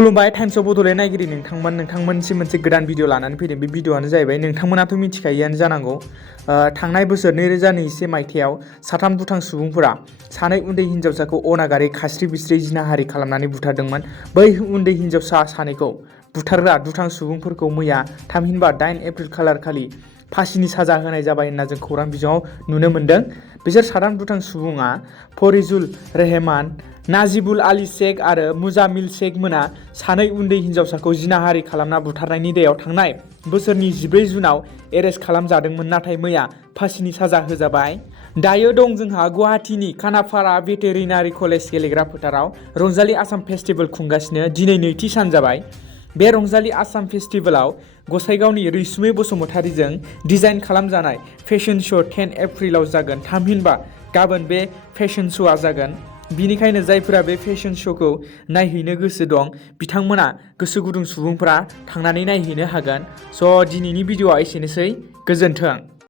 खुलुमबाय times of Bodoland नायगिरि नोंथांमोनसिम मोनसे गोदान भिडिअ लानानै फैदों। बे भिडिअआनो जाहैबाय नोंथांमोनाथ' मिथिखायोआनो जानांगौ थांनाय बोसोर 2021 मायथाइयाव साथाम दुथां सुबुंफोरा सानै उन्दै हिन्जावसाखौ अनागारि खास्रि बिस्रि जिनाहारि खालामनानै बुथारदोंमोन। बै उन्दै हिन्जावसा सानैखौ बुथारग्रा दुथां सुबुंफोरखौ मैया थामहिनबा 8 एप्रिल खालारखालि फासिनि साजा होनाय जाबाय होनना जों खौरां बिजोङाव नुनो मोन्दों। बिसोर साथाम दुथां सुबुङा फरिजुल रेहमान, नाजिबुल आली शेख आरो मुजामिल शेख मोना सानै उन्दै हिन्जावसाखौ जिनाहारि खालामना बुथारनायनि दायाव थांनाय बोसोरनि 14 जुनाव एरेस्ट खालामजादोंमोन, नाथाय मैया फासिनि साजा होजाबाय। दायो दं जोंहा गुवाहाटीनि खानाफारा भेटेरिनारि कलेज गेलेग्रा फोथाराव रंजालि आसाम फेस्टिभेल खुंगासिनो। दिनै नैथि सान जाबाय। बे रंजालि आसाम फेस्टिभेलाव गसाइगावनि रैसुमै बसुमतारीजों डिजाइन खालामजानाय फेशन श' 10 एप्रिलाव जागोन। थामहिनबा गाबोन बे फेशन श'आ जागोन। बिनिखायनो जायफोरा बे फेशन श'खौ नायहैनो गोसो दं बिथांमोना गोसो गुदुं सुबुंफोरा थांनानै नायहैनो हागोन। स' दिनैनि भिडिअ'आ एसेनोसै, गोजोन्थों।